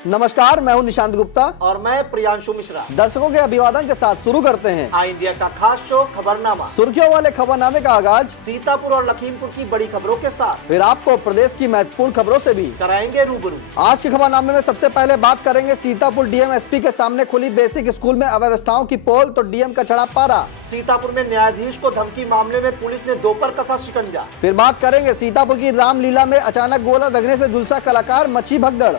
नमस्कार, मैं हूं निशांत गुप्ता और मैं प्रियांशु मिश्रा। दर्शकों के अभिवादन के साथ शुरू करते हैं आई इंडिया का खास शो खबरनामा। सुर्खियों वाले खबरनामे का आगाज सीतापुर और लखीमपुर की बड़ी खबरों के साथ फिर आपको प्रदेश की महत्वपूर्ण खबरों से भी कराएंगे रूबरू। आज के खबरनामे में सबसे पहले बात करेंगे सीतापुर डीएम एसपी के सामने खुली बेसिक स्कूल में अव्यवस्थाओं की पोल तो डीएम का चढ़ा पारा। सीतापुर में न्यायाधीश को धमकी मामले में पुलिस ने 2 पर कसा शिकंजा। फिर बात करेंगे सीतापुर की रामलीला में अचानक गोला लगने से झुलसा कलाकार, मची भगदड़।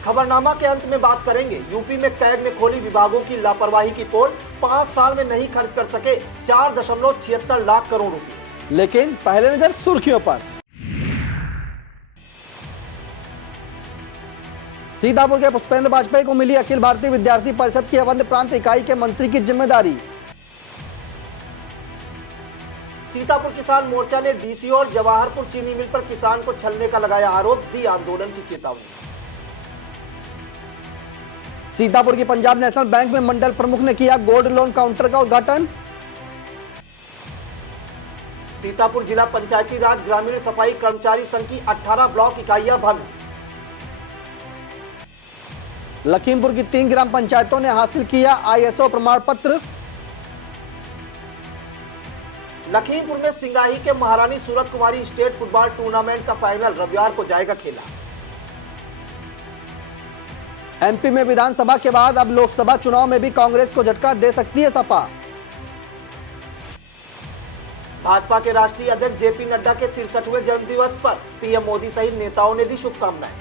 खबरनामा के अंत में बात करेंगे यूपी में कैग ने खोली विभागों की लापरवाही की पोल। 5 साल में नहीं खर्च कर सके 4.76 लाख करोड़ रुपए। लेकिन पहले नजर सुर्खियों पर। सीतापुर के पुष्पेंद्र वाजपेयी को मिली अखिल भारतीय विद्यार्थी परिषद की अवध प्रांत इकाई के मंत्री की जिम्मेदारी। सीतापुर किसान मोर्चा ने डीसी और जवाहरपुर चीनी मिल पर किसान को छलने का लगाया आरोप, दी आंदोलन की चेतावनी। सीतापुर की पंजाब नेशनल बैंक में मंडल प्रमुख ने किया गोल्ड लोन काउंटर का उद्घाटन। सीतापुर जिला पंचायती राज ग्रामीण सफाई कर्मचारी संघ की 18 ब्लॉक इकाइयां भंग। लखीमपुर की 3 ग्राम पंचायतों ने हासिल किया आईएसओ प्रमाण पत्र। लखीमपुर में सिंगाही के महारानी सूरत कुमारी स्टेट फुटबॉल टूर्नामेंट का फाइनल रविवार को जाएगा खेला। एमपी में विधानसभा के बाद अब लोकसभा चुनाव में भी कांग्रेस को झटका दे सकती है सपा। भाजपा के राष्ट्रीय अध्यक्ष जेपी नड्डा के 63वें जन्मदिवस पर पीएम मोदी सहित नेताओं ने दी शुभकामनाएं।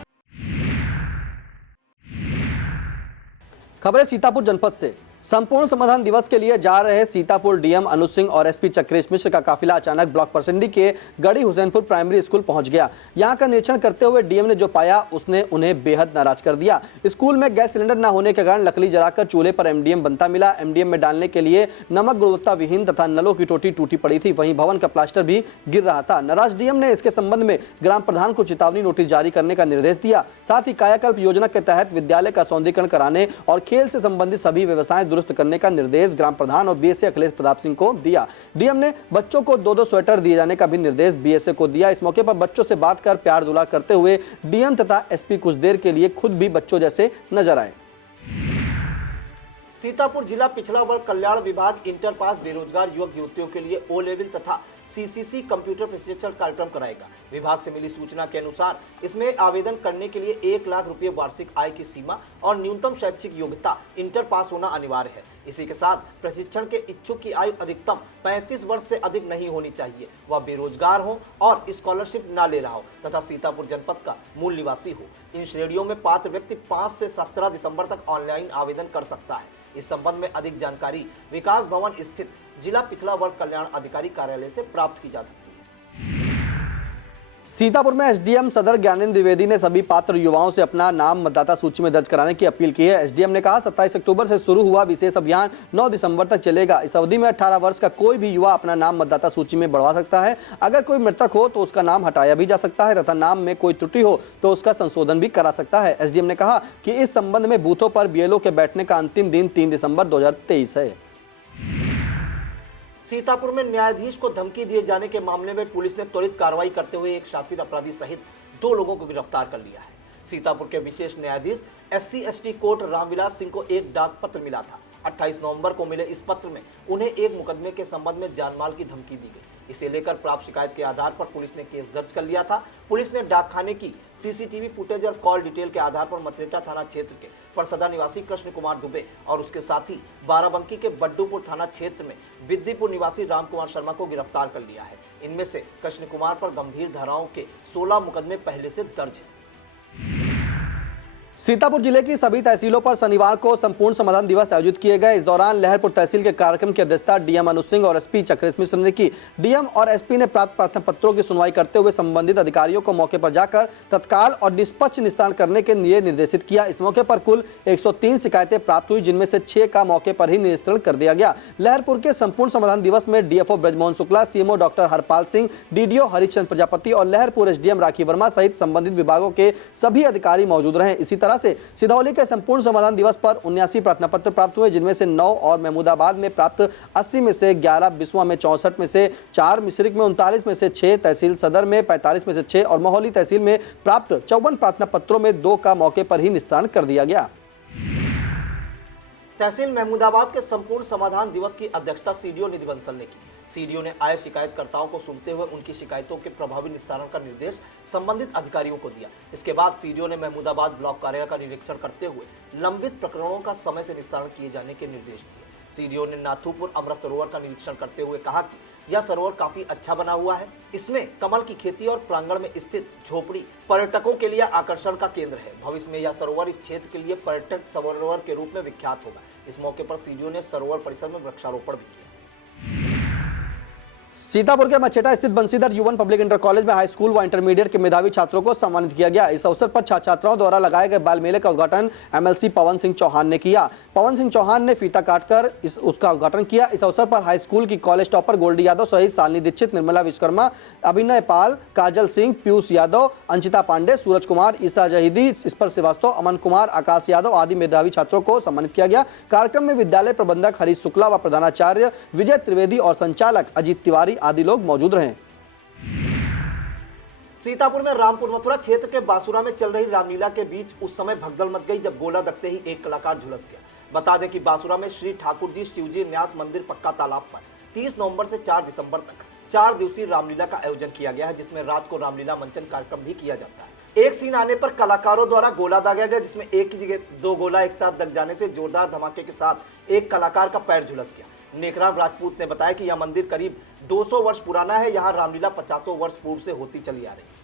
खबरें सीतापुर जनपद से। संपूर्ण समाधान दिवस के लिए जा रहे सीतापुर डीएम अनुज सिंह और एसपी चक्रेश मिश्र का काफिला अचानक ब्लॉक परसंडी के गढ़ी हुसैनपुर प्राइमरी स्कूल पहुंच गया। यहां का निरीक्षण करते हुए डीएम ने जो पाया उसने उन्हें बेहद नाराज कर दिया। स्कूल में गैस सिलेंडर न होने के कारण लकड़ी जलाकर चूल्हे पर एमडीएम बनता मिला। एमडीएम में डालने के लिए नमक गुणवत्ता विहीन तथा नलों की टोटी टूटी पड़ी थी। वहीं भवन का प्लास्टर भी गिर रहा था। नाराज डीएम ने इसके संबंध में ग्राम प्रधान को चेतावनी नोटिस जारी करने का निर्देश दिया। साथ ही कायाकल्प योजना के तहत विद्यालय का सौंदर्यीकरण कराने और खेल से संबंधित सभी व्यवस्थाएं दुरुस्त करने का निर्देश ग्राम प्रधान और बीएसए अखिलेश प्रताप सिंह को दिया। डीएम ने बच्चों को 2-2 स्वेटर दिए जाने का भी निर्देश बीएसए को दिया। इस मौके पर बच्चों से बात कर प्यार दुलार करते हुए डीएम तथा एसपी कुछ देर के लिए खुद भी बच्चों जैसे नजर आए। सीतापुर जिला पिछड़ा वर्ग कल्याण विभाग इंटर पास बेरोजगार युवक युवतियों के लिए ओ लेवल तथा सीसीसी कंप्यूटर प्रशिक्षण कार्यक्रम कराएगा। विभाग से मिली सूचना के अनुसार इसमें आवेदन करने के लिए 1 लाख रुपए वार्षिक आय की सीमा और न्यूनतम शैक्षिक योग्यता इंटर पास होना अनिवार्य है। इसी के साथ प्रशिक्षण के इच्छुक की आयु अधिकतम 35 वर्ष से अधिक नहीं होनी चाहिए, वह बेरोजगार हो और स्कॉलरशिप न ले रहा हो तथा सीतापुर जनपद का मूल निवासी हो। इन श्रेणियों में पात्र व्यक्ति 5 से 17 दिसंबर तक ऑनलाइन आवेदन कर सकता है। इस संबंध में अधिक जानकारी विकास भवन स्थित जिला पिछड़ा वर्ग कल्याण अधिकारी कार्यालय से प्राप्त की जा सकती है। सीतापुर में एसडीएम सदर ज्ञानेंद्र द्विवेदी ने सभी पात्र युवाओं से अपना नाम मतदाता सूची में दर्ज कराने की अपील की है। एसडीएम ने कहा 27 अक्टूबर से शुरू हुआ विशेष अभियान 9 दिसंबर तक चलेगा। इस अवधि में 18 वर्ष का कोई भी युवा अपना नाम मतदाता सूची में बढ़वा सकता है। अगर कोई मृतक हो तो उसका नाम हटाया भी जा सकता है तथा नाम में कोई त्रुटि हो तो उसका संशोधन भी करा सकता है। एसडीएम ने कहा कि इस संबंध में बूथों पर बीएलओ के बैठने का अंतिम दिन 3 दिसंबर 2023 है। सीतापुर में न्यायाधीश को धमकी दिए जाने के मामले में पुलिस ने त्वरित कार्रवाई करते हुए एक शातिर अपराधी सहित 2 लोगों को गिरफ्तार कर लिया है। सीतापुर के विशेष न्यायाधीश SC/ST कोर्ट रामविलास सिंह को एक डाक पत्र मिला था। 28 नवंबर को मिले इस पत्र में उन्हें एक मुकदमे के संबंध में जानमाल की धमकी दी गई। इसे लेकर प्राप्त शिकायत के आधार पर पुलिस ने केस दर्ज कर लिया था। पुलिस ने डाकखाने की सीसीटीवी फुटेज और कॉल डिटेल के आधार पर मछलेटा थाना क्षेत्र के परसदा निवासी कृष्ण कुमार दुबे और उसके साथी बाराबंकी के बड्डूपुर थाना क्षेत्र में विद्यपुर निवासी राम कुमार शर्मा को गिरफ्तार कर लिया है। इनमें से कृष्ण कुमार पर गंभीर धाराओं के 16 मुकदमे पहले से दर्ज है। सीतापुर जिले की सभी तहसीलों पर शनिवार को संपूर्ण समाधान दिवस आयोजित किए गए। इस दौरान लहरपुर तहसील के कार्यक्रम की अध्यक्षता डीएम अनुज सिंह और एसपी चक्रेश मिश्र ने की। डीएम और एसपी ने प्राप्त प्रार्थना पत्रों की सुनवाई करते हुए संबंधित अधिकारियों को मौके पर जाकर तत्काल और निष्पक्ष निस्तारण करने के लिए निर्देशित किया। इस मौके पर कुल 103 शिकायतें प्राप्त हुई, जिनमें से 6 का मौके पर ही निस्तारण कर दिया गया। लहरपुर के संपूर्ण समाधान दिवस में DFO Brajmohan Shukla, CMO doctor Harpal Singh, DDO Harishchandra Prajapati और लहरपुर एसडीएम राखी वर्मा सहित संबंधित विभागों के सभी अधिकारी मौजूद रहे। इसी तरह से सिधौली के संपूर्ण समाधान दिवस पर 79 प्रार्थना पत्र प्राप्त हुए, जिनमें से 9 और महमूदाबाद में प्राप्त 80 में से 11, बिस्वा में 64 में से 4, मिश्रिक में 39 में से 6, तहसील सदर में 45 में से 6 और मोहली तहसील में प्राप्त 54 प्रार्थना पत्रों में 2 का मौके पर ही निस्तारण कर दिया गया। तहसील महमूदाबाद के संपूर्ण समाधान दिवस की अध्यक्षता सीडीओ निधि बंसल ने की। सीडीओ ने आए शिकायतकर्ताओं को सुनते हुए उनकी शिकायतों के प्रभावी निस्तारण का निर्देश संबंधित अधिकारियों को दिया। इसके बाद सीडीओ ने महमूदाबाद ब्लॉक कार्यालय का निरीक्षण करते हुए लंबित प्रकरणों का समय से निस्तारण किए जाने के निर्देश दिए। सीडीओ ने नाथूपुर अमृत सरोवर का निरीक्षण करते हुए कहा कि यह सरोवर काफी अच्छा बना हुआ है। इसमें कमल की खेती और प्रांगण में स्थित झोपड़ी पर्यटकों के लिए आकर्षण का केंद्र है। भविष्य में यह सरोवर इस क्षेत्र के लिए पर्यटक सरोवर के रूप में विख्यात होगा। इस मौके पर सीडीओ ने सरोवर परिसर में वृक्षारोपण भी किया। सीतापुर के मचेटा स्थित बंसीधर युवन पब्लिक इंटर कॉलेज में हाई स्कूल व इंटरमीडिएट के मेधावी छात्रों को सम्मानित किया गया। इस अवसर पर छात्र छात्राओं द्वारा लगाए गए बाल मेले का उद्घाटन एमएलसी पवन सिंह चौहान ने किया। पवन सिंह चौहान ने फीता काटकर उसका उद्घाटन किया। इस अवसर पर हाई स्कूल की कॉलेज टॉपर गोल्डी यादव सहित शालिनी दीक्षित, निर्मला विश्वकर्मा, अभिनय पाल, काजल सिंह, पीयूष यादव, अंशिता पांडे, सूरज कुमार, ईसा जहीदी, स्पर श्रीवास्तव, अमन कुमार, आकाश यादव आदि मेधावी छात्रों को सम्मानित किया गया। कार्यक्रम में विद्यालय प्रबंधक हरीश शुक्ला व प्रधानाचार्य विजय त्रिवेदी और संचालक अजीत तिवारी आदि लोग मौजूद रहे। सीतापुर में रामपुर मथुरा क्षेत्र के बासुरा में चल रही रामलीला के बीच उस समय भगदड़ मच गई जब गोला दगते ही एक कलाकार झुलस गया। बता दें कि बासुरा में श्री ठाकुर जी शिवजी न्यास मंदिर पक्का तालाब पर 30 नवंबर से 4 दिसंबर तक 4 दिवसीय रामलीला का आयोजन किया गया है, जिसमें रात को रामलीला मंचन कार्यक्रम भी किया जाता है। एक सीन आने पर कलाकारों द्वारा गोला दागा गया, जिसमें एक की जगह 2 गोला एक साथ दग जाने से जोरदार धमाके के साथ एक कलाकार का पैर झुलस गया। नेकराम राजपूत ने बताया कि यह मंदिर करीब 200 वर्ष पुराना है। यहाँ रामलीला 50 वर्ष पूर्व से होती चली आ रही है।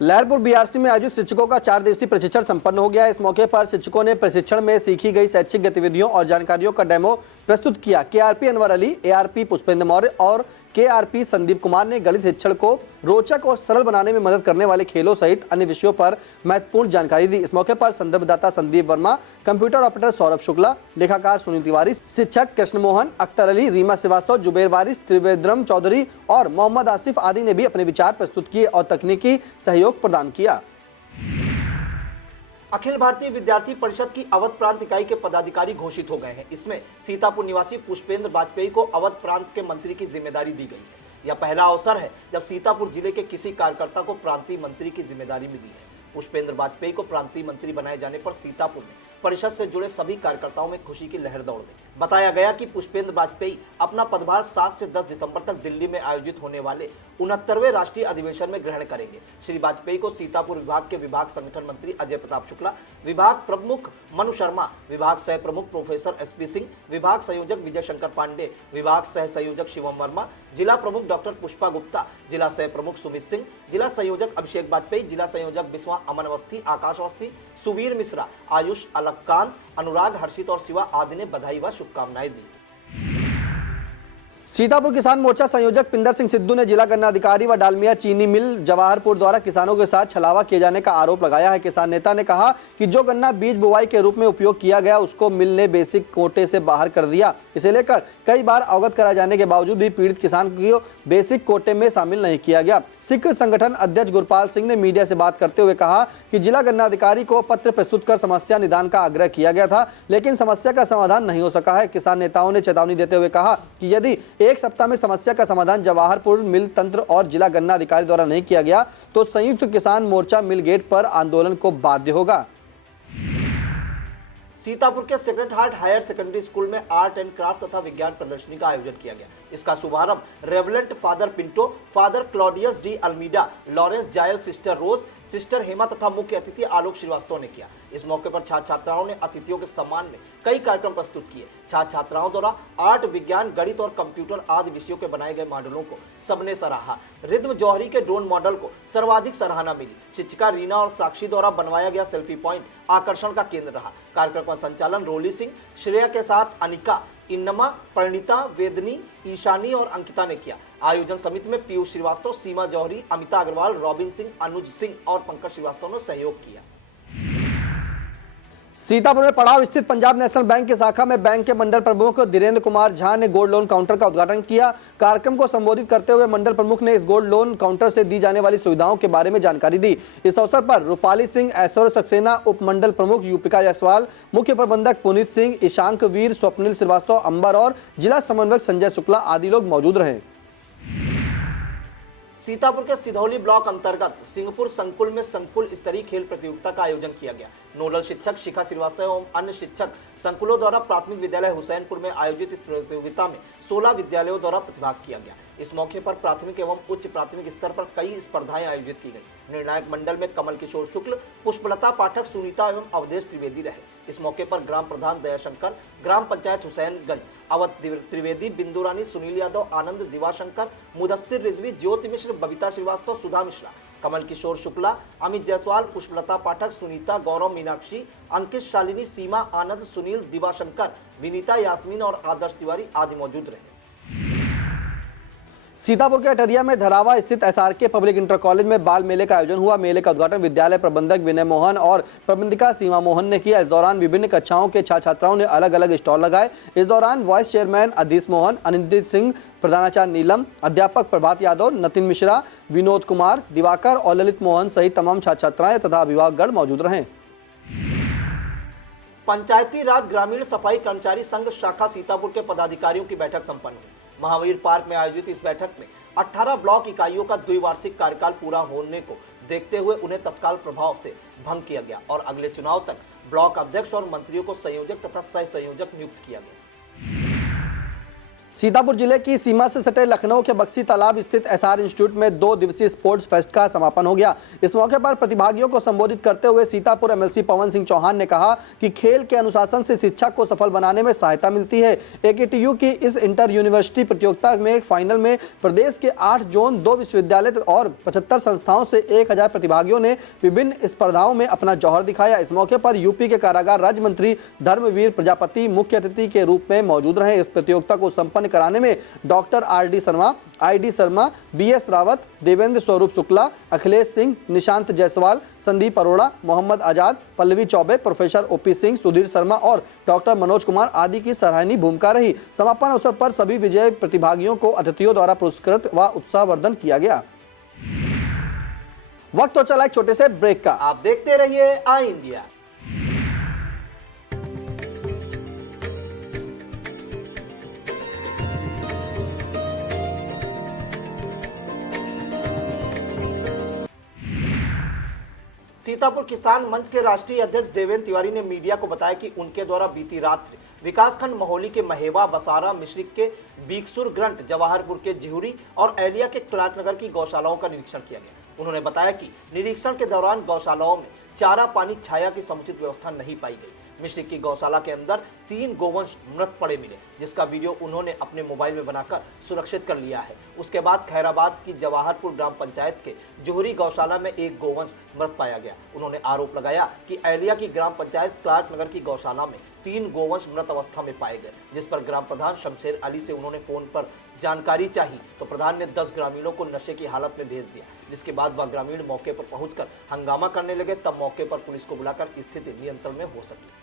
लहरपुर बीआरसी में आयोजित शिक्षकों का 4 दिवसीय प्रशिक्षण संपन्न हो गया। इस मौके पर शिक्षकों ने प्रशिक्षण में सीखी गई शैक्षिक गतिविधियों और जानकारियों का डेमो प्रस्तुत किया। केआरपी अनवर अली, एआरपी पुष्पेंद्र मौर्य और केआरपी संदीप कुमार ने गणित शिक्षण को रोचक और सरल बनाने में मदद करने वाले खेलों सहित अन्य विषयों पर महत्वपूर्ण जानकारी दी। इस मौके पर संदर्भदाता संदीप वर्मा, कंप्यूटर ऑपरेटर सौरभ शुक्ला, लेखाकार सुनील तिवारी, शिक्षक कृष्ण मोहन, अख्तर अली, रीमा श्रीवास्तव, जुबेर वारिस, त्रिवेद्रम चौधरी और मोहम्मद आसिफ आदि ने भी अपने विचार प्रस्तुत किए और तकनीकी सहयोग प्रदान किया। अखिल भारतीय विद्यार्थी परिषद की अवध प्रांत इकाई के पदाधिकारी घोषित हो गए हैं। इसमें सीतापुर निवासी पुष्पेंद्र वाजपेयी को अवध प्रांत के मंत्री की जिम्मेदारी दी गई है। यह पहला अवसर है जब सीतापुर जिले के किसी कार्यकर्ता को प्रांतीय मंत्री की जिम्मेदारी मिली है। पुष्पेंद्र वाजपेयी को प्रांतीय मंत्री बनाए जाने पर सीतापुर में परिषद से जुड़े सभी कार्यकर्ताओं में खुशी की लहर दौड़ गई। बताया गया कि पुष्पेंद्र वाजपेयी अपना पदभार 7 से 10 दिसंबर तक दिल्ली में आयोजित होने वाले 69वें राष्ट्रीय अधिवेशन में ग्रहण करेंगे। श्री वाजपेयी को सीतापुर विभाग के विभाग संगठन मंत्री अजय प्रताप शुक्ला, विभाग प्रमुख मनु शर्मा, विभाग सह प्रमुख प्रोफेसर एसपी सिंह, विभाग संयोजक विजय शंकर पांडे, विभाग सह संयोजक शिवम वर्मा, जिला प्रमुख डॉक्टर पुष्पा गुप्ता, जिला सह प्रमुख सुमित सिंह, जिला संयोजक अभिषेक वाजपेयी, जिला संयोजक बिस्वा अमन अवस्थी, आकाश अवस्थी, सुवीर मिश्रा, आयुष अलक्कान, अनुराग, हर्षित और शिवा आदि ने बधाई व शुभकामनाएं दी। सीतापुर किसान मोर्चा संयोजक पिंदर सिंह सिद्धू ने जिला गन्ना अधिकारी व डालमिया चीनी मिल जवाहरपुर द्वारा किसानों के साथ छलावा किए जाने का आरोप लगाया है। किसान नेता ने कहा कि जो गन्ना बीज बुवाई के रूप में उपयोग किया गया उसको मिल ने बेसिक कोटे से बाहर कर दिया। इसे लेकर कई बार अवगत कराए जाने के बावजूद भी पीड़ित किसान को बेसिक कोटे में शामिल नहीं किया गया। सिख संगठन अध्यक्ष गुरपाल सिंह ने मीडिया से बात करते हुए कहा कि जिला गन्ना अधिकारी को पत्र प्रस्तुत कर समस्या निदान का आग्रह किया गया था, लेकिन समस्या का समाधान नहीं हो सका है। किसान नेताओं ने चेतावनी देते हुए कहा कि यदि एक सप्ताह में समस्या का समाधान जवाहरपुर मिल तंत्र और जिला गन्ना अधिकारी द्वारा नहीं किया गया तो संयुक्त किसान मोर्चा मिल गेट पर आंदोलन को बाध्य होगा। सीतापुर के sacred heart higher secondary school में आर्ट एंड क्राफ्ट तथा विज्ञान प्रदर्शनी का आयोजन किया गया। इसका शुभारंभ reverend father Pinto, father Claudius D Almeida, Lawrence Jayal, sister Rose, sister Hema तथा मुख्य अतिथि आलोक श्रीवास्तव ने किया। इस मौके पर छात्र छात्राओं ने अतिथियों के सम्मान में कई कार्यक्रम प्रस्तुत किए। छात्र छात्राओं द्वारा आर्ट, विज्ञान, गणित और कंप्यूटर आदि विषयों के बनाए गए मॉडलों को सबने सराहा। रिद्म जौहरी के ड्रोन मॉडल को सर्वाधिक सराहना मिली। शिक्षिका रीना और साक्षी द्वारा बनवाया गया सेल्फी पॉइंट आकर्षण का केंद्र रहा। कार्यक्रम का संचालन रोली सिंह, श्रेया के साथ अनिका, इन्नमा, परिणीता, वेदनी, ईशानी और अंकिता ने किया। आयोजन समिति में पीयूष श्रीवास्तव, सीमा जौहरी, अमिता अग्रवाल, रॉबिन सिंह, अनुज सिंह और पंकज श्रीवास्तव ने सहयोग किया। सीतापुर में पड़ाव स्थित पंजाब नेशनल बैंक की शाखा में बैंक के मंडल प्रमुख धीरेन्द्र कुमार झा ने गोल्ड लोन काउंटर का उद्घाटन किया। कार्यक्रम को संबोधित करते हुए मंडल प्रमुख ने इस गोल्ड लोन काउंटर से दी जाने वाली सुविधाओं के बारे में जानकारी दी। इस अवसर पर रूपाली सिंह, ऐश्वर्य सक्सेना, उप मंडल प्रमुख यूपिका जायसवाल, मुख्य प्रबंधक पुनीत सिंह, ईशांक वीर, स्वप्निल श्रीवास्तव, अंबर और जिला समन्वयक संजय शुक्ला आदि लोग मौजूद रहे। सीतापुर के सिधौली ब्लॉक अंतर्गत सिंहपुर संकुल में संकुल स्तरीय खेल प्रतियोगिता का आयोजन किया गया। नोडल शिक्षक शिखा श्रीवास्तव एवं अन्य शिक्षक संकुलों द्वारा प्राथमिक विद्यालय हुसैनपुर में आयोजित इस प्रतियोगिता में 16 विद्यालयों द्वारा प्रतिभाग किया गया। इस मौके पर प्राथमिक एवं उच्च प्राथमिक स्तर पर कई स्पर्धाएं आयोजित की गई। निर्णायक मंडल में कमल किशोर शुक्ल, पुष्पलता पाठक, सुनीता एवं अवधेश त्रिवेदी रहे। इस मौके पर ग्राम प्रधान दयाशंकर, ग्राम पंचायत हुसैनगंज अवध त्रिवेदी, बिंदु रानी, सुनील यादव, आनंद दिवाशंकर, मुदस्सिर रिजवी, ज्योति मिश्र, बबीता श्रीवास्तव, सुधा मिश्रा, कमल किशोर शुक्ला, अमित जायसवाल, पुष्पलता पाठक, सुनीता, गौरव मीनाक्षी, अंकित शालिनी, सीमा, आनंद, सुनील, दिवाशंकर, विनीता, यास्मीन और आदर्श तिवारी आदि मौजूद रहे। सीतापुर के अटरिया में धरावा स्थित एसआरके पब्लिक इंटर कॉलेज में बाल मेले का आयोजन हुआ। मेले का उद्घाटन विद्यालय प्रबंधक विनय मोहन और प्रबंधिका सीमा मोहन ने किया। इस दौरान विभिन्न कक्षाओं के छात्र छात्राओं ने अलग अलग स्टॉल लगाए। इस दौरान वाइस चेयरमैन अधीश मोहन, अनिंदित सिंह, प्रधानाचार्य नीलम, अध्यापक प्रभात यादव, नतिन मिश्रा, विनोद कुमार, दिवाकर और ललित मोहन सहित तमाम छात्र छात्राएं तथा अभिभावकगण मौजूद रहे। पंचायती राज ग्रामीण सफाई कर्मचारी संघ शाखा सीतापुर के पदाधिकारियों की बैठक संपन्न हुई। महावीर पार्क में आयोजित इस बैठक में 18 ब्लॉक इकाइयों का द्विवार्षिक कार्यकाल पूरा होने को देखते हुए उन्हें तत्काल प्रभाव से भंग किया गया और अगले चुनाव तक ब्लॉक अध्यक्ष और मंत्रियों को संयोजक तथा सह संयोजक नियुक्त किया गया। सीतापुर जिले की सीमा से सटे लखनऊ के बक्सी तालाब स्थित एसआर इंस्टीट्यूट में 2 दिवसीय स्पोर्ट्स फेस्ट का समापन हो गया। इस मौके पर प्रतिभागियों को संबोधित करते हुए सीतापुर एमएलसी पवन सिंह चौहान ने कहा कि खेल के अनुशासन से शिक्षा को सफल बनाने में सहायता मिलती है। एकेटीयू की इस इंटर यूनिवर्सिटी प्रतियोगिता में फाइनल में प्रदेश के 8 जोन, 2 विश्वविद्यालय और 75 संस्थाओं से 1000 प्रतिभागियों ने विभिन्न स्पर्धाओं में अपना जौहर दिखाया। इस मौके पर यूपी के कारागार राज्य मंत्री धर्मवीर प्रजापति मुख्य अतिथि के रूप में मौजूद रहे। इस प्रतियोगिता को कराने में doctor RD Sharma, ID Sharma, BS Rawat, Devendra Swaroop Shukla, Akhilesh Singh, Nishant Jaiswal, Sandeep Arora, Mohammad Azad, Pallavi Chaubey, professor OP Singh, Sudhir Sharma और डॉक्टर मनोज कुमार आदि की सराहनीय भूमिका रही। समापन अवसर पर सभी विजयी प्रतिभागियों को अतिथियों द्वारा पुरस्कृत व उत्साहवर्धन किया गया। वक्त हो चला एक छोटे से ब्रेक का। आप देखते रहिए आई इंडिया। सीतापुर किसान मंच के राष्ट्रीय अध्यक्ष देवेंद्र तिवारी ने मीडिया को बताया कि उनके द्वारा बीती रात्रि विकासखंड महोली के महेवा, बसारा, मिश्रिक के बीकसुर ग्रंट, जवाहरपुर के जिहुरी और एलिया के क्लार्कनगर की गौशालाओं का निरीक्षण किया गया। उन्होंने बताया कि निरीक्षण के दौरान गौशालाओं में चारा, पानी, छाया की समुचित व्यवस्था नहीं पाई गई। मिश्रिक की गौशाला के अंदर 3 गोवंश मृत पड़े मिले, जिसका वीडियो उन्होंने अपने मोबाइल में बनाकर सुरक्षित कर लिया है। उसके बाद खैराबाद की जवाहरपुर ग्राम पंचायत के जोहरी गौशाला में 1 गोवंश मृत पाया गया। उन्होंने आरोप लगाया कि एलिया की ग्राम पंचायत क्लार्कनगर की गौशाला में 3 गोवंश मृत अवस्था में पाए गए, जिस पर ग्राम प्रधान शमशेर अली से उन्होंने फोन पर जानकारी चाहिए तो प्रधान ने 10 ग्रामीणों को नशे की हालत में भेज दिया, जिसके बाद वह ग्रामीण मौके पर पहुंचकर हंगामा करने लगे। तब मौके पर पुलिस को बुलाकर स्थिति नियंत्रण में हो सकी।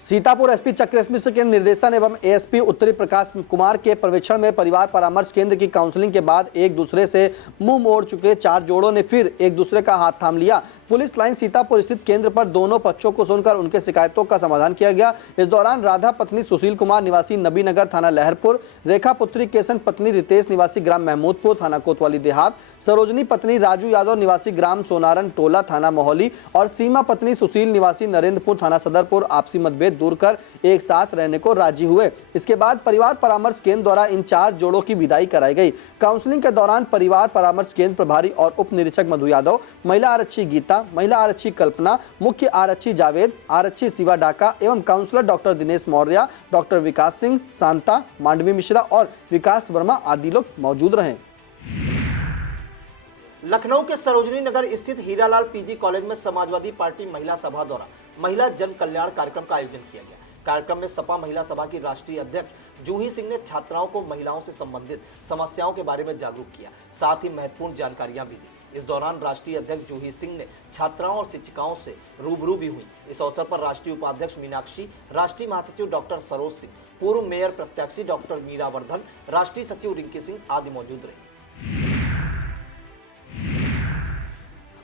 सीतापुर एसपी चक्रेश मिश्र के निर्देशन एवं एएसपी उत्तरी प्रकाश कुमार के पर्यवेक्षण में परिवार परामर्श केंद्र की काउंसलिंग के बाद एक दूसरे से मुंह मोड़ चुके 4 जोड़ों ने फिर एक दूसरे का हाथ थाम लिया। पुलिस लाइन सीतापुर स्थित केंद्र पर दोनों पक्षों को सुनकर उनके शिकायतों का समाधान किया गया। इस दौरान राधा पत्नी सुशील कुमार निवासी नबीनगर थाना लहरपुर, रेखा पुत्री केशन पत्नी रितेश निवासी ग्राम महमूदपुर थाना कोतवाली देहात, सरोजनी पत्नी राजू यादव निवासी ग्राम सोनारन टोला थाना मोहली और सीमा पत्नी सुशील निवासी नरेंद्रपुर थाना सदरपुर आपसी मतभेद दूर कर एक साथ रहने को राजी हुए। इसके बाद परिवार परामर्श केंद्र द्वारा इन 4 जोड़ों की विदाई कराई गई। काउंसलिंग के दौरान परिवार परामर्श केंद्र प्रभारी और उप निरीक्षक मधु यादव, महिला आरक्षी गीता, महिला आरक्षी कल्पना, मुख्य आरक्षी जावेद, आरक्षी शिवा डाका एवं counsellor doctor Dinesh Maurya, doctor Vikas Singh, Shanta, Mandavi Mishra और विकास वर्मा आदि लोग मौजूद रहे। लखनऊ के सरोजनी नगर स्थित हीरालाल पीजी कॉलेज में समाजवादी पार्टी महिला सभा द्वारा महिला जन कल्याण कार्यक्रम का आयोजन किया गया। कार्यक्रम में सपा महिला सभा की राष्ट्रीय अध्यक्ष जूही सिंह ने छात्राओं को महिलाओं से संबंधित समस्याओं के बारे में जागरूक किया, साथ ही महत्वपूर्ण जानकारियां भी दी। इस दौरान राष्ट्रीय अध्यक्ष जूही सिंह ने छात्राओं और शिक्षिकाओं से रूबरू भी हुई। इस अवसर पर राष्ट्रीय उपाध्यक्ष मीनाक्षी, राष्ट्रीय महासचिव डॉक्टर सरोज सिंह, पूर्व मेयर प्रत्याशी डॉक्टर मीरा वर्धन, राष्ट्रीय सचिव रिंकी सिंह आदि मौजूद रहे।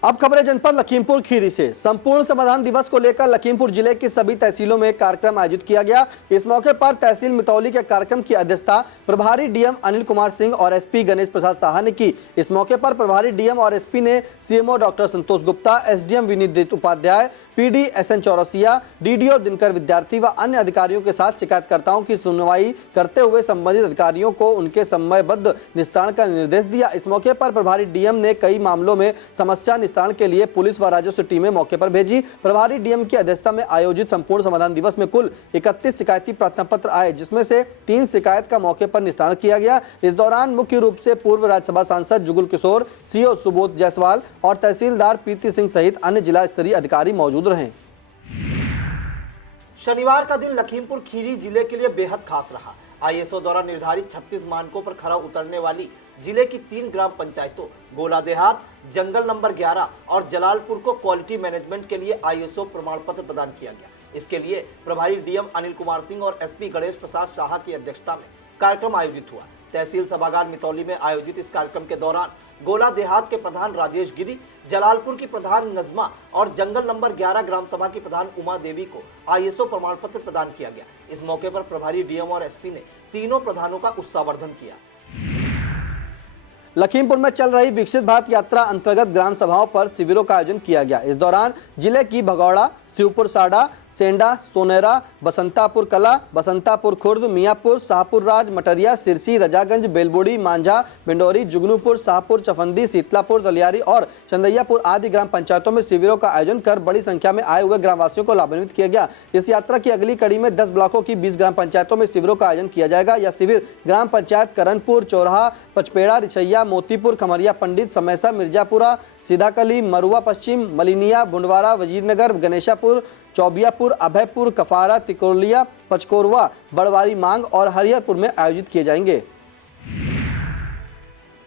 अब खबरें जनपद लखीमपुर खीरी से। संपूर्ण समाधान दिवस को लेकर लखीमपुर जिले की सभी तहसीलों में कार्यक्रम आयोजित किया गया। इस मौके पर तहसील मितौली के कार्यक्रम की अध्यक्षता प्रभारी डीएम अनिल कुमार सिंह और एसपी गणेश प्रसाद साहा ने की। इस मौके पर प्रभारी डीएम और एसपी ने CMO doctor Santosh Gupta, SDM Vineet Upadhyay, PD SN Chaurasia, DDO Dinkar Vidyarthi व अन्य अधिकारियों के साथ शिकायतकर्ताओं की सुनवाई करते हुए संबंधित अधिकारियों को उनके समयबद्ध निस्तारण का निर्देश दिया। इस मौके पर प्रभारी डीएम ने कई मामलों में समस्या निस्तारण के लिए पुलिस व राजस्व टीमें मौके पर भेजी। प्रभारी डीएम की अध्यक्षता में आयोजित संपूर्ण समाधान दिवस में कुल 31 शिकायती प्रार्थना पत्र आए, जिसमें से 3 शिकायत का मौके पर निस्तारण किया गया। इस दौरान मुख्य रूप से पूर्व राज्यसभा सांसद जुगुल किशोर, सीओ सुबोध जायसवाल और तहसीलदार प्रीति सिंह सहित अन्य जिला स्तरीय अधिकारी मौजूद रहे। शनिवार का दिन लखीमपुर खीरी जिले के लिए बेहद खास रहा। आईएसओ द्वारा निर्धारित 36 मानकों पर खरा उतरने वाली जिले की 3 ग्राम पंचायतों गोला देहात, जंगल नंबर 11 और जलालपुर को क्वालिटी मैनेजमेंट के लिए आईएसओ प्रमाण पत्र प्रदान किया गया। इसके लिए प्रभारी डीएम अनिल कुमार सिंह और एसपी गणेश प्रसाद साहा की अध्यक्षता में कार्यक्रम आयोजित हुआ। तहसील सभागार मितौली में आयोजित इस कार्यक्रम के दौरान गोला देहात के प्रधान राजेश गिरी, जलालपुर की प्रधान नजमा और जंगल नंबर 11 ग्राम सभा की प्रधान उमा देवी को आईएसओ प्रमाण पत्र प्रदान किया गया। इस मौके पर प्रभारी डीएम और एसपी ने तीनों प्रधानों का उत्साहवर्धन किया। लखीमपुर में चल रही विकसित भारत यात्रा अंतर्गत ग्राम सभाओं पर शिविरों का आयोजन किया गया। इस दौरान जिले की भगौड़ा, शिवपुर साडा, सेंडा, सोनेरा, बसंतापुर कला, बसंतापुर खुर्द, मियापुर, शाहपुर राज, मटरिया, सिरसी, रजागंज, बेलबुड़ी, मांझा, बिंडोरी, जुगनूपुर, शाहपुर, चफंदी, शीतलापुर, दलियारी और चंदैयापुर आदि ग्राम पंचायतों में शिविरों का आयोजन कर बड़ी संख्या में आए हुए ग्रामवासियों को लाभान्वित किया गया। इस यात्रा की अगली कड़ी में 10 ब्लॉकों की 20 ग्राम पंचायतों में शिविरों का आयोजन किया जाएगा। यह शिविर ग्राम पंचायत करणपुर, चौराहा, पचपेड़ा, रिछैया, मोतीपुर, खमरिया पंडित, समैसा, मिर्जापुरा, सीधाकली, मरुआ पश्चिम, मलिनिया, बुंडवारा, वजीरनगर, गणेशापुर, चौबियापुर, अभयपुर, कफारा, तिकोलिया, पचकोरवा, बड़वारी मांग और हरिहरपुर में आयोजित किए जाएंगे।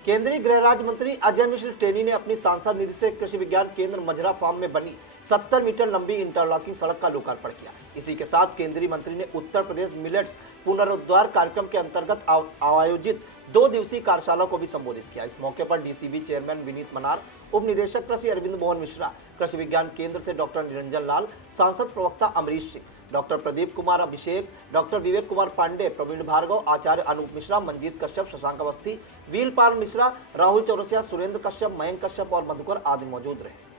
केंद्रीय गृह राज्य मंत्री अजय मिश्र टेनी ने अपनी सांसद निधि से कृषि विज्ञान केंद्र मजरा फार्म में बनी 70 मीटर लंबी इंटरलॉकिंग सड़क का लोकार्पण किया। इसी के साथ केंद्रीय मंत्री ने उत्तर प्रदेश मिलेट्स पुनरुद्धार कार्यक्रम के अंतर्गत आयोजित 2 दिवसीय कार्यशाला को भी संबोधित किया। इस मौके पर डीसीबी चेयरमैन विनीत मनार, उप निदेशक कृषि अरविंद मोहन मिश्रा, कृषि विज्ञान केंद्र से डॉक्टर निरंजन लाल, सांसद प्रवक्ता अमरीश सिंह, डॉक्टर प्रदीप कुमार अभिषेक, डॉक्टर विवेक कुमार पांडे, प्रवीण भार्गव, आचार्य अनूप मिश्रा, मंजीत कश्यप, शशांक अवस्थी, वीलपाल मिश्रा, राहुल चौरसिया, सुरेंद्र कश्यप, मयंक कश्यप और मधुकर आदि मौजूद रहे।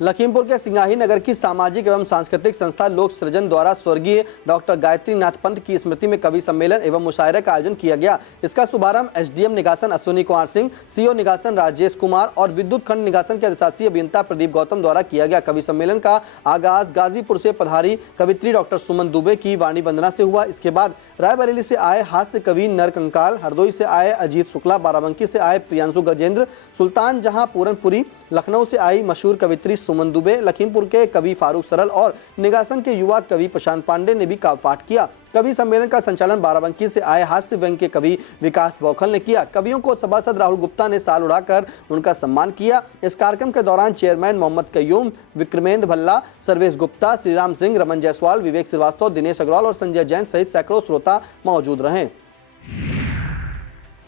लखीमपुर के सिंगाही नगर की सामाजिक एवं सांस्कृतिक संस्था लोक सृजन द्वारा स्वर्गीय डॉक्टर गायत्री नाथ पंत की स्मृति में कवि सम्मेलन एवं मुशायरे का आयोजन किया गया। इसका शुभारंभ एसडीएम निगासन अश्विनी कुमार सिंह, सीओ निगासन राजेश कुमार और विद्युत खंड निगासन के अधिशासी अभियंता प्रदीप गौतम द्वारा किया गया। कवि सम्मेलन का आगाज गाजीपुर से पधारी कवित्री डॉक्टर सुमन दुबे की वाणी वंदना से हुआ। इसके बाद रायबरेली से आए हास्य कवि नर कंकाल, हरदोई से आए अजीत शुक्ला, बाराबंकी से आए प्रियांशु गजेंद्र, सुल्तान जहां पूरनपुरी, लखनऊ से आई मशहूर कवित्री सुमन दुबे, लखीमपुर के कवि फारूक सरल और निगासन के युवा कवि प्रशांत पांडे ने भी काव्य पाठ किया। कवि सम्मेलन का संचालन बाराबंकी से आए हास्य व्यंग्य के कवि विकास बौखल ने किया। कवियों को सभासद राहुल गुप्ता ने साल उड़ाकर उनका सम्मान किया। इस कार्यक्रम के दौरान चेयरमैन मोहम्मद कयूम, विक्रमेंद्र भल्ला, सर्वेश गुप्ता, श्रीराम सिंह, रमन जायसवाल, विवेक श्रीवास्तव, दिनेश अग्रवाल और संजय जैन सहित सैकड़ों श्रोता मौजूद रहे।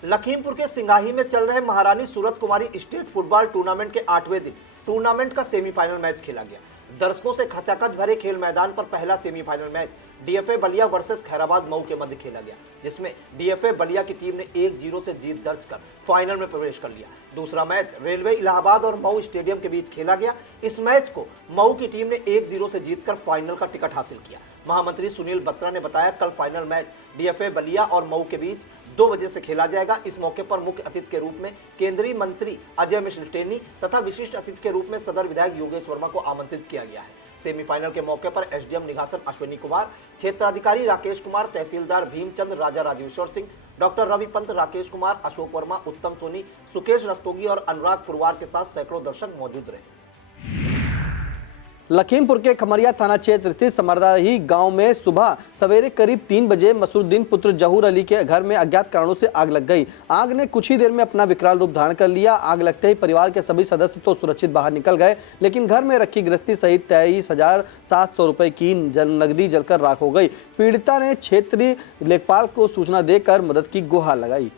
लखीमपुर के सिंगाही में चल रहे महारानी सूरत कुमारी स्टेट फुटबॉल टूर्नामेंट के 8वें दिन टूर्नामेंट का सेमीफाइनल मैच खेला गया। दर्शकों से खचाखच भरे खेल मैदान पर पहला semifinal match DFA Ballia versus Khairabad Mau के मध्य खेला गया, जिसमें डीएफए बलिया की टीम ने 1-0 से जीत दर्ज कर फाइनल में प्रवेश कर लिया। दूसरा मैच रेलवे इलाहाबाद और मऊ स्टेडियम के बीच खेला गया। इस मैच को मऊ की टीम ने 1-0 से जीतकर फाइनल का टिकट हासिल किया। महामंत्री सुनील बत्रा ने बताया, कल फाइनल मैच डीएफए बलिया और मऊ के बीच 2 बजे से खेला जाएगा। इस मौके पर मुख्य अतिथि के रूप में केंद्रीय मंत्री अजय मिश्र टेनी तथा विशिष्ट अतिथि के रूप में सदर विधायक योगेश वर्मा को आमंत्रित किया गया है। सेमीफाइनल के मौके पर एसडीएम निगासन अश्विनी कुमार, क्षेत्राधिकारी राकेश कुमार, तहसीलदार भीमचंद, राजा राजेश्वर सिंह, डॉक्टर रवि पंत, राकेश कुमार, अशोक वर्मा, उत्तम सोनी, सुकेश रस्तोगी और अनुराग पुरवार के साथ सैकड़ों दर्शक मौजूद रहे। लखीमपुर के खमरिया थाना क्षेत्र स्थित समरदाही गांव में सुबह सवेरे करीब 3 बजे मसरुद्दीन पुत्र जहूर अली के घर में अज्ञात कारणों से आग लग गई। आग ने कुछ ही देर में अपना विकराल रूप धारण कर लिया। आग लगते ही परिवार के सभी सदस्य तो सुरक्षित बाहर निकल गए, लेकिन घर में रखी गृहस्थी सहित 23,700 रुपए की नकदी जलकर राख हो गई। पीड़िता ने क्षेत्रीय लेखपाल को सूचना देकर मदद की गुहार लगाई।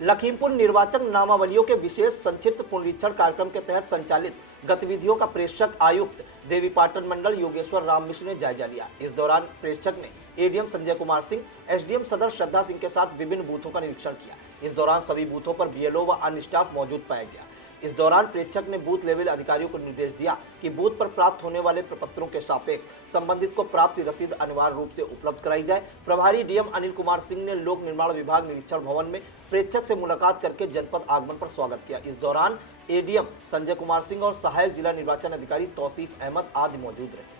लखीमपुर निर्वाचन नामावलियों के विशेष संक्षिप्त पुनरीक्षण कार्यक्रम के तहत संचालित गतिविधियों का प्रेक्षक आयुक्त देवी पाटन मंडल योगेश्वर राम मिश्र ने जायजा लिया। इस दौरान प्रेक्षक ने एडीएम संजय कुमार सिंह, एसडीएम सदर श्रद्धा सिंह के साथ विभिन्न बूथों का निरीक्षण किया। इस दौरान सभी बूथों पर बीएलओ व अन्य स्टाफ मौजूद पाया गया। इस दौरान प्रेक्षक ने बूथ लेवल अधिकारियों को निर्देश दिया कि बूथ पर प्राप्त होने वाले प्रपत्रों के सापेक्ष संबंधित को प्राप्त रसीद अनिवार्य रूप से उपलब्ध कराई जाए। प्रभारी डीएम अनिल कुमार सिंह ने लोक निर्माण विभाग निरीक्षण भवन में प्रेक्षक से मुलाकात करके जनपद आगमन पर स्वागत किया। इस दौरान एडीएम संजय कुमार सिंह और सहायक जिला निर्वाचन अधिकारी तौसीफ अहमद आदि मौजूद रहे।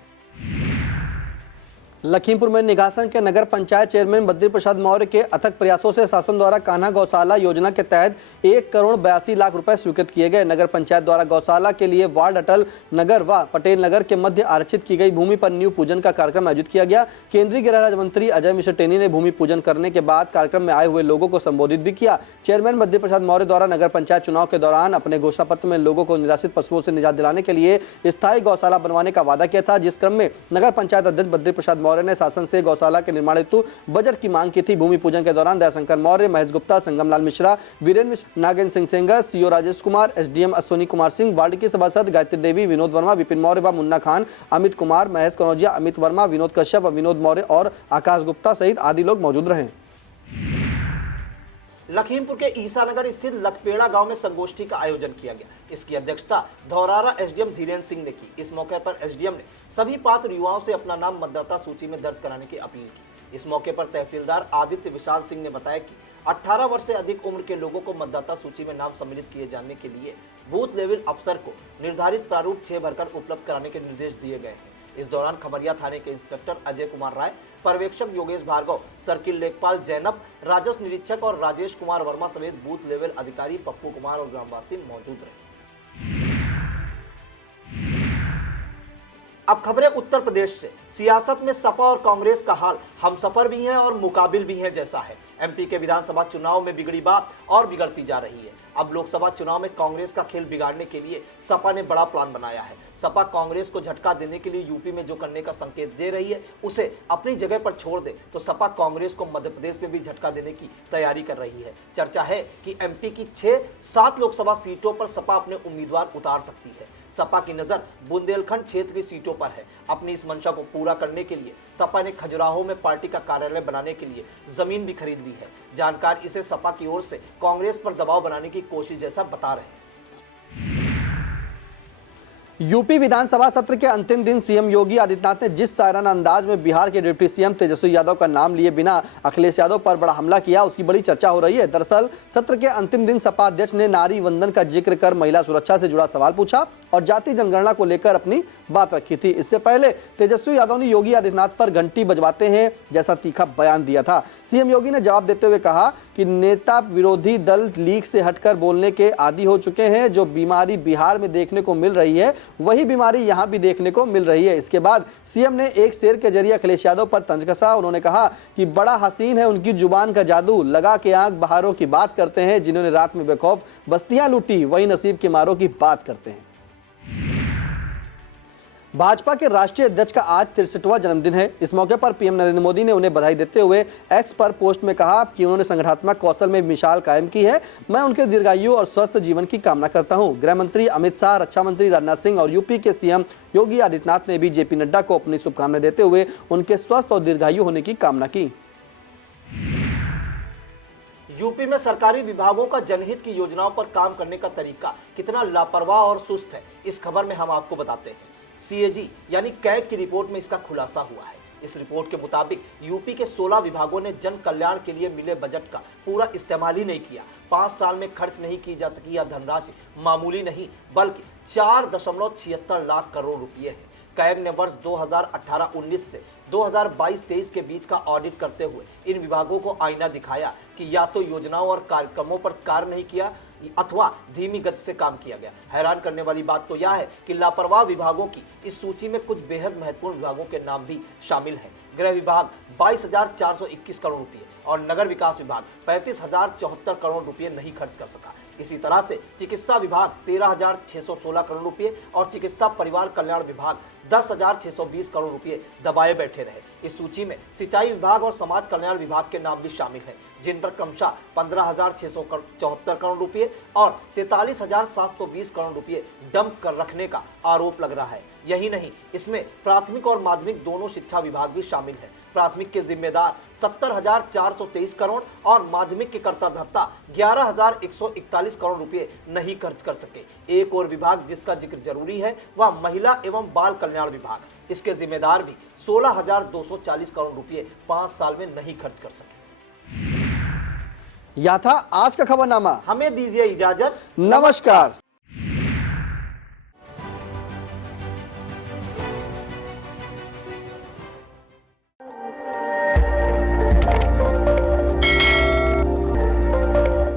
लखीमपुर में निघासन के नगर पंचायत चेयरमैन बद्री प्रसाद मौर्य के अथक प्रयासों से शासन द्वारा कान्हा गौशाला योजना के तहत 1 करोड़ 82 लाख रुपए स्वीकृत किए गए। नगर पंचायत द्वारा गौशाला के लिए वार्ड अटल नगर व पटेल नगर के मध्य आरक्षित की गई भूमि पर न्यू पूजन का कार्यक्रम आयोजित किया गया। केंद्रीय गृह राज्य मंत्री अजय मिश्र टेनी ने भूमि पूजन करने के बाद कार्यक्रम में आए हुए लोगों को संबोधित भी किया। चेयरमैन बद्री प्रसाद मौर्य द्वारा नगर पंचायत चुनाव के दौरान अपने घोषणा पत्र में लोगों को निराश्रित पशुओं से निजात दिलाने के लिए स्थायी गौशाला बनवाने का वादा किया था, जिस क्रम में नगर पंचायत अध्यक्ष बद्री प्रसाद मौर्य ने शासन से गौशाला के निर्माण हेतु बजट की मांग की थी। भूमि पूजन के दौरान Dayashankar Maurya, Mahesh Gupta, Sangam Lal Mishra, Virendra Mishra, Nagendra Singh Sengar, CO Rajesh Kumar, SDM Ashwini Kumar Singh, ward की सभासद गायत्री देवी, विनोद वर्मा, विपिन मौर्य व मुन्ना खान, अमित कुमार, महेश कनौजिया, अमित वर्मा, विनोद कश्यप व विनोद मौर्य और आकाश गुप्ता सहित आदि लोग मौजूद रहे। लखीमपुर के ईसानगर स्थित लखपेड़ा गांव में संगोष्ठी का आयोजन किया गया। इसकी अध्यक्षता धौरारा एसडीएम धीरेन्द्र सिंह ने की। इस मौके पर एसडीएम ने सभी पात्र युवाओं से अपना नाम मतदाता सूची में दर्ज कराने की अपील की। इस मौके पर तहसीलदार आदित्य विशाल सिंह ने बताया कि 18 वर्ष से अधिक उम्र के लोगों को मतदाता सूची में नाम सम्मिलित किए जाने के लिए बूथ लेवल अफसर को निर्धारित प्रारूप 6 भरकर उपलब्ध कराने के निर्देश दिए गए हैं। इस दौरान खमरिया थाने के इंस्पेक्टर अजय कुमार राय, पर्यवेक्षक योगेश भार्गव, सर्किल लेखपाल जैनब, राजस्व निरीक्षक और राजेश कुमार वर्मा समेत बूथ लेवल अधिकारी पप्पू कुमार और ग्रामवासी मौजूद रहे। अब खबरें उत्तर प्रदेश से। सियासत में सपा और कांग्रेस का हाल हमसफर भी है और मुकाबिल भी है जैसा है। एमपी के विधानसभा चुनाव में बिगड़ी बात और बिगड़ती जा रही है। अब लोकसभा चुनाव में कांग्रेस का खेल बिगाड़ने के लिए सपा ने बड़ा प्लान बनाया है। सपा कांग्रेस को झटका देने के लिए यूपी में जो करने का संकेत दे रही है उसे अपनी जगह पर छोड़ दे तो सपा कांग्रेस को मध्य प्रदेश में भी झटका देने की तैयारी कर रही है। चर्चा है कि एमपी की 6-7 लोकसभा सीटों पर सपा अपने उम्मीदवार उतार सकती है। सपा की नजर बुंदेलखंड क्षेत्र की सीटों पर है। अपनी इस मंशा को पूरा करने के लिए सपा ने खजुराहो में पार्टी का कार्यालय बनाने के लिए जमीन भी खरीद ली है। जानकार इसे सपा की ओर से कांग्रेस पर दबाव बनाने की कोशिश जैसा बता रहे हैं। यूपी विधानसभा सत्र के अंतिम दिन सीएम योगी आदित्यनाथ ने जिस सायराना अंदाज में बिहार के डिप्टी सीएम तेजस्वी यादव का नाम लिए बिना अखिलेश यादव पर बड़ा हमला किया, उसकी बड़ी चर्चा हो रही है। दरअसल सत्र के अंतिम दिन सपा अध्यक्ष ने नारी वंदन का जिक्र कर महिला सुरक्षा से जुड़ा सवाल पूछा और जाति जनगणना को लेकर अपनी बात रखी थी। इससे पहले तेजस्वी यादव ने योगी आदित्यनाथ पर घंटी बजवाते हैं जैसा तीखा बयान दिया था। सीएम योगी ने जवाब देते हुए कहा कि नेता विरोधी दल लीक से हटकर बोलने के आदी हो चुके हैं। जो बीमारी बिहार में देखने को मिल रही है वही बीमारी यहां भी देखने को मिल रही है। इसके बाद सीएम ने एक शेर के जरिए अखिलेश यादव पर तंज कसा। उन्होंने कहा कि बड़ा हसीन है उनकी जुबान का जादू, लगा के आंख बहारों की बात करते हैं। जिन्होंने रात में बेखौफ बस्तियां लूटी वही नसीब के मारों की बात करते हैं। भाजपा के राष्ट्रीय अध्यक्ष का आज 63वां जन्मदिन है। इस मौके पर पीएम नरेंद्र मोदी ने उन्हें बधाई देते हुए एक्स पर पोस्ट में कहा कि उन्होंने संगठनात्मक कौशल में मिसाल कायम की है। मैं उनके दीर्घायु और स्वस्थ जीवन की कामना करता हूं। गृह मंत्री अमित शाह, रक्षा मंत्री राजनाथ सिंह और यूपी के सीएम योगी आदित्यनाथ ने भी जेपी नड्डा को अपनी शुभकामनाएं देते हुए उनके स्वस्थ और दीर्घायु होने की कामना की। यूपी में सरकारी विभागों का जनहित की योजनाओं पर काम करने का तरीका कितना लापरवाह और सुस्त है, इस खबर में हम आपको बताते हैं। सीएजी यानी कैग की रिपोर्ट में इसका खुलासा हुआ है। इस रिपोर्ट के मुताबिक यूपी के 16 विभागों ने जन कल्याण के लिए मिले बजट का पूरा इस्तेमाल ही नहीं किया। 5 साल में खर्च नहीं की जा सकी यह धनराशि मामूली नहीं बल्कि 4.76 लाख करोड़ रुपये है। कैग ने वर्ष 2018-19 से 2022-23 के बीच का ऑडिट करते हुए इन विभागों को आईना दिखाया कि या तो योजनाओं और कार्यक्रमों पर कार्य नहीं किया अथवा धीमी गति से काम किया गया। हैरान करने वाली बात तो यह है कि लापरवाह विभागों की इस सूची में कुछ बेहद महत्वपूर्ण विभागों के नाम भी शामिल हैं। गृह विभाग 22,421 करोड़ रुपए और नगर विकास विभाग 35,074 करोड़ रुपए नहीं खर्च कर सका। इसी तरह से चिकित्सा विभाग 13,616 करोड़ रुपए और चिकित्सा परिवार कल्याण विभाग 10,620 करोड़ रुपए दबाए बैठे रहे। इस सूची में सिंचाई विभाग और समाज कल्याण विभाग के नाम भी शामिल हैं, जिन पर क्रमशः 15,674 करोड़ रुपए और 43,720 करोड़ रुपए डंप कर रखने का आरोप लग रहा है। यही नहीं, इसमें प्राथमिक और माध्यमिक दोनों शिक्षा विभाग भी शामिल है। प्राथमिक के जिम्मेदार 70,423 करोड़ और माध्यमिक के कर्ता धर्ता 11,141 करोड़ रुपए नहीं खर्च कर सके। एक और विभाग जिसका जिक्र जरूरी है वह महिला एवं बाल कल्याण विभाग। इसके जिम्मेदार भी 16,240 करोड़ रुपए 5 साल में नहीं खर्च कर सके। यह था आज का खबरनामा। हमें दीजिए इजाजत। नमस्कार।